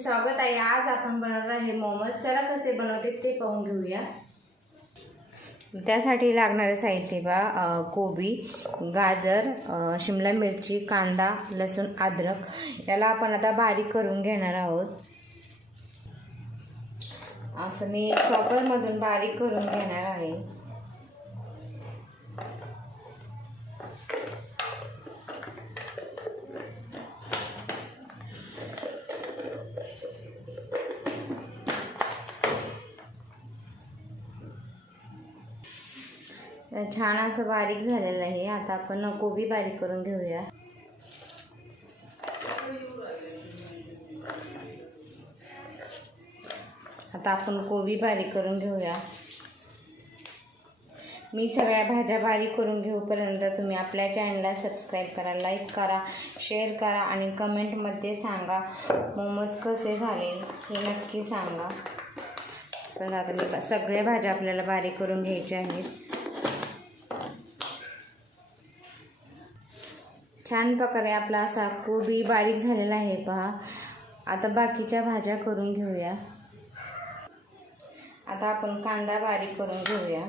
स्वागत आहे। आज आपण बनवणार आहे मोमोज। चला कसे बनवते ते पाहून घेऊया। त्यासाठी लागणारे साहित्य बा कोबी, गाजर, शिमला मिरची, कांदा, लसूण, अद्रक याला आपण आता बारीक करून घेणार आहोत। असं मी चॉपर मधून बारीक करून घेणार आहे। छान असं बारीक झालेलं आहे। आता आपण कोबी बारीक करून घेऊया। आता आपण कोबी बारीक करून घेऊया। मी सगळ्या भाज्या बारीक करून घेऊपर्यंत तुम्ही आपल्या चॅनलला सबस्क्राईब करा, लाईक करा, शेअर करा आणि कमेंटमध्ये सांगा मोमोज कसे झाले हे नक्की सांगा। तर आता मी सगळ्या भाज्या आपल्याला बारीक करून घ्यायच्या आहेत। छान प्रकारे आपला असा कोबी बारीक झालेला आहे पहा। आता बाकीच्या भाज्या करून घेऊया। आता आपण कांदा बारीक करून घेऊया।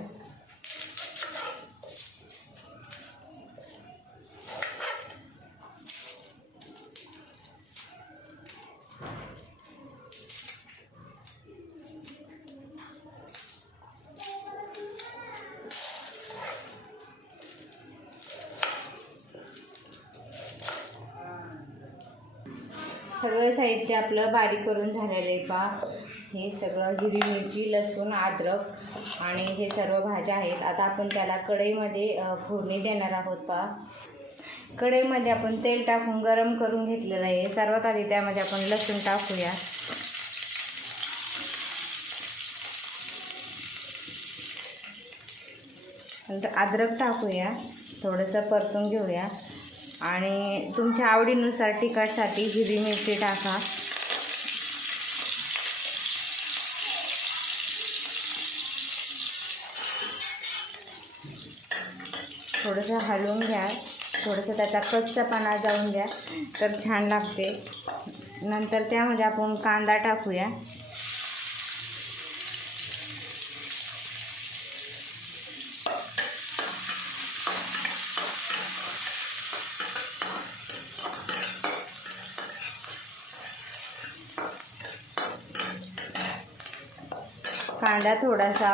सगळं साहित्य आपलं बारीक करून झालेलं आहे पहा। हे सगळं हिरवी मिरची, लसूण, अद्रक आणि हे सर्व भाज्या आहेत। आता आपण त्याला कढईमध्ये फोडणी देणार आहोत पहा। कढईमध्ये आपण तेल टाकून गरम करून घेतलेलं आहे। सर्वात आधी त्यामध्ये आपण लसूण टाकूया। नंतर अद्रक टाकूया, थोडंसं परतून घेऊया आणि तुमच्या आवडीनुसार तिखटसाठी हिरवी मिरची टाका। थोडंसं हलवून घ्या, थोडंसं त्याचा कच्चापणा जाऊन द्या तर छान लागते। नंतर त्यामध्ये आपण कांदा टाकूया। कांदा थोडासा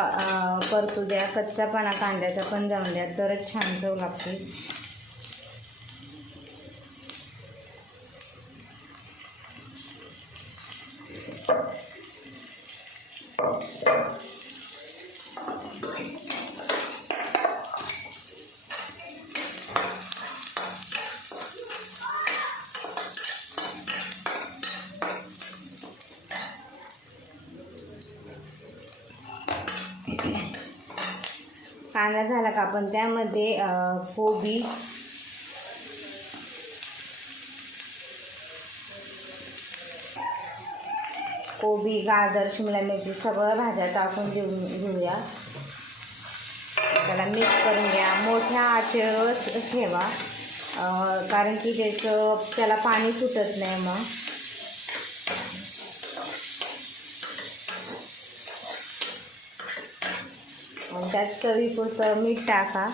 परतू द्या, कच्चापणा कांद्याचा पण जाऊन द्या तरच छान चव लागते। कांदा झाला का आपण त्यामध्ये कोबी, गाजर, शिमला मिरची सगळं भाज्या टाकून घेऊया। त्याला मिक्स करून घ्या। मोठ्या आचेवरच ठेवा कारण की त्याला पाणी सुटत नाही। मग त्यात चवीपुरतं मीठ टाका।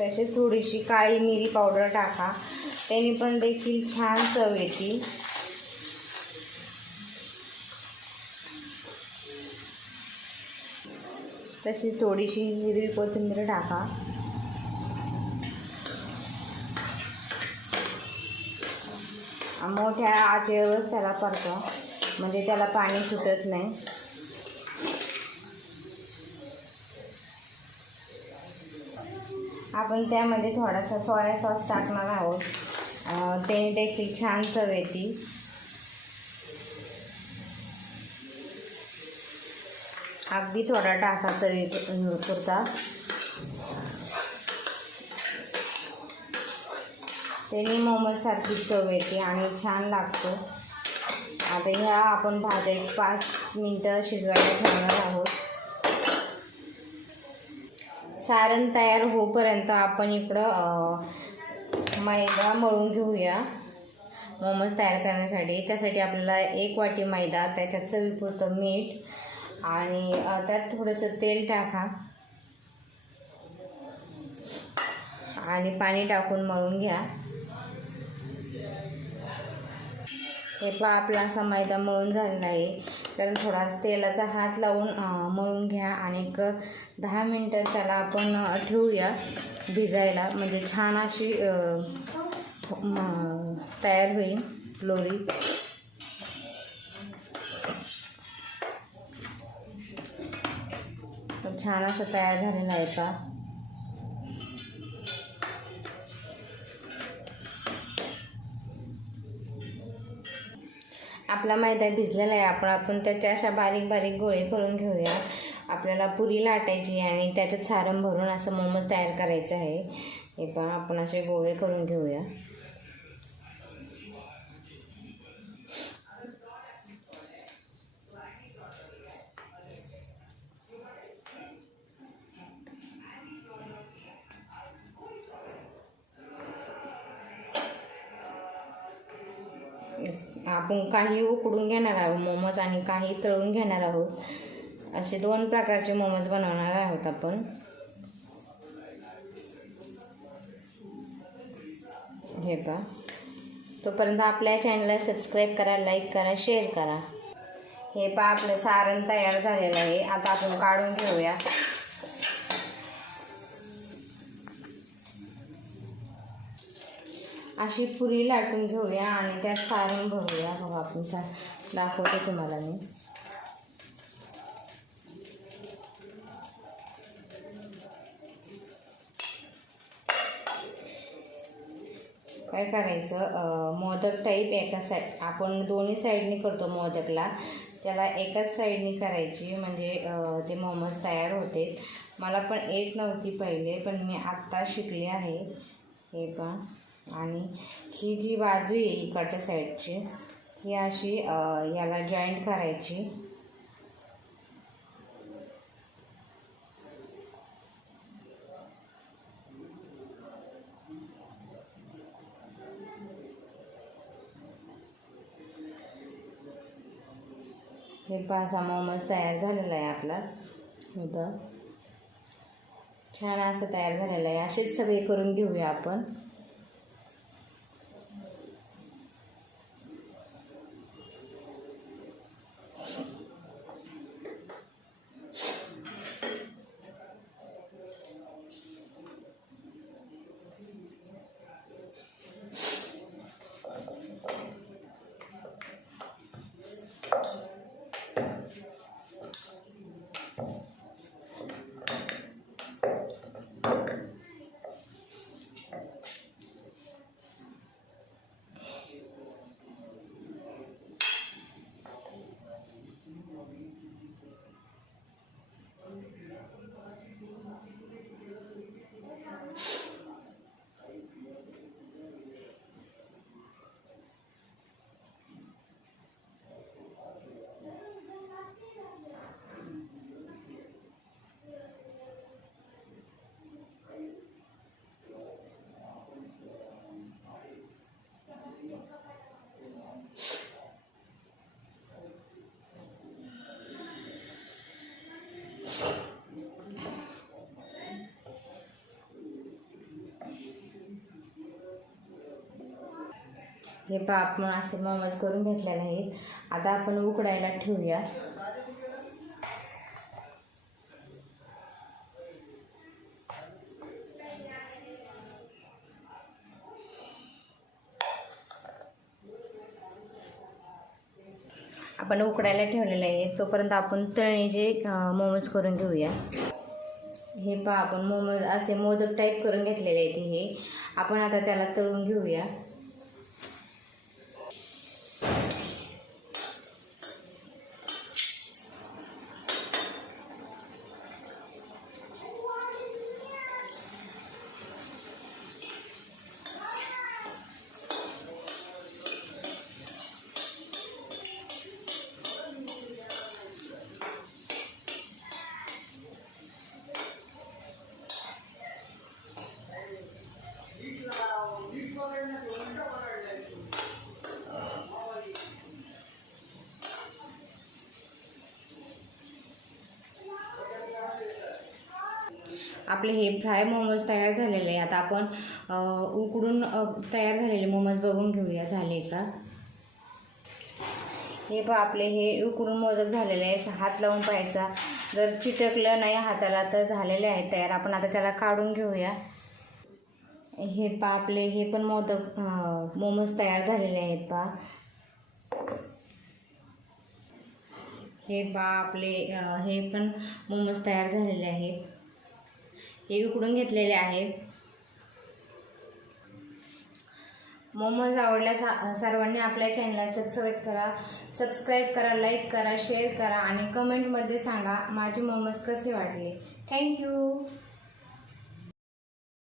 तसेच थोडीशी काळी मिरी पावडर टाका, त्याने पण देखील छान चव येते। तशी थोडीशी हिरवी कोथिंबीर टाका। मोठ्या आचेवरच त्याला परतवा म्हणजे त्याला पाणी सुटत नाही। आपण त्यामध्ये थोडासा सोया सॉस टाकणार आहोत, त्याने देखील छान चव येते। अगदी थोडा टाका चवीपुरता। त्याने मोमोजसारखी चव येते आणि छान लागतो. आता ह्या आपण भाज्या एक 5 मिनटं शिजवायला ठेवणार आहोत. सारण तयार होईपर्यंत आपण इकडं मैदा मळून घेऊया मोमोज तयार करण्यासाठी. त्यासाठी आपल्याला 1 वाटी मैदा, त्याच्यात चवीपुरतं मीठ आणि त्यात थोडंसं तेल टाका आणि पाणी टाकून मळून घ्या. हे पहा आपला असा मैदा मळून झालेला आहे. तर थोडा तेलाचा हात लावून मळून घ्या आणि एक 10 मिनटं त्याला आपण ठेवूया भिजायला. म्हणजे छान अशी तयार होईल लोरी. छान असं तयार झालेलं आहे का. आपला मैदा भिजलेला आहे. आपण त्याच्या अशा बारीक बारीक गोळे करून घेऊया. आपल्याला पुरी लाटायची आणि त्याच्यात सारण भरून असं मोमोज तयार करायचं आहे. हे पहा आपण असे गोळे करून घेऊया. आपण काही उकडून घेणार आहोत मोमोज आणि काही तळून घेणार आहोत. असे 2 प्रकारचे मोमोज बनवणार आहोत आपण. हे पहा. तोपर्यंत आपल्या चॅनलला सबस्क्राईब करा, लाईक करा, शेअर करा. हे पहा आपलं सारण तयार झालेलं आहे. आता आपण काढून घेऊया. अशी पुरी लाटून घेऊया आणि त्यात सारण भरूया. बघा आपण दाखवते तुम्हाला मी. काय करायचं, मोदक टाईप एका साईड आपण दोन्ही साईडनी करतो मोदकला, त्याला एकाच साईडनी करायची म्हणजे ते मोमोज तयार होते. मला पण येत नव्हती पहिले, पण मी आत्ता शिकले आहे. हे पण आणि ही जी बाजू आहे इकडच्या साईडची ही अशी याला जॉईंट करायची. हे पाच मोमोज तयार झालेला आहे आपला. होतं छान असं तयार झालेलं आहे. असेच सगळे करून घेऊया आपण. हे पहा आपण असे मोमोज करून घेतलेले आहेत. आता आपण उकडायला ठेवूया. आपण उकडायला ठेवलेले आहे. तोपर्यंत आपण तळणीचे मोमोज करून घेऊया. हे पहा आपण मोमोज असे मोदक टाईप करून घेतलेले आहेत. हे आपण आता त्याला तळून घेऊया. आपले हे फ्राय मोमोज तयार झालेले आहे. आता आपण उकडून तयार झालेले मोमोज बघून घेऊया झाले का. हे पहा आपले हे उकडून मोदक झालेले आहे. हात लावून पाहायचा, जर चिटकलं नाही हाताला तर झालेले आहेत तयार. आपण आता त्याला काढून घेऊया. हे पहा आपले हे पण मोदक मोमोज तयार झालेले आहेत पहा. हे पहा आपले हे पण मोमोज तयार झालेले आहेत. हे उकडून घेतलेले आहेत. मोमोज आवडल्यास सर्वांनी आपल्या चॅनलला सबस्क्राईब करा, लाईक करा, शेअर करा आणि कमेंटमध्ये सांगा माझे मोमोज कसे वाटले. थँक्यू.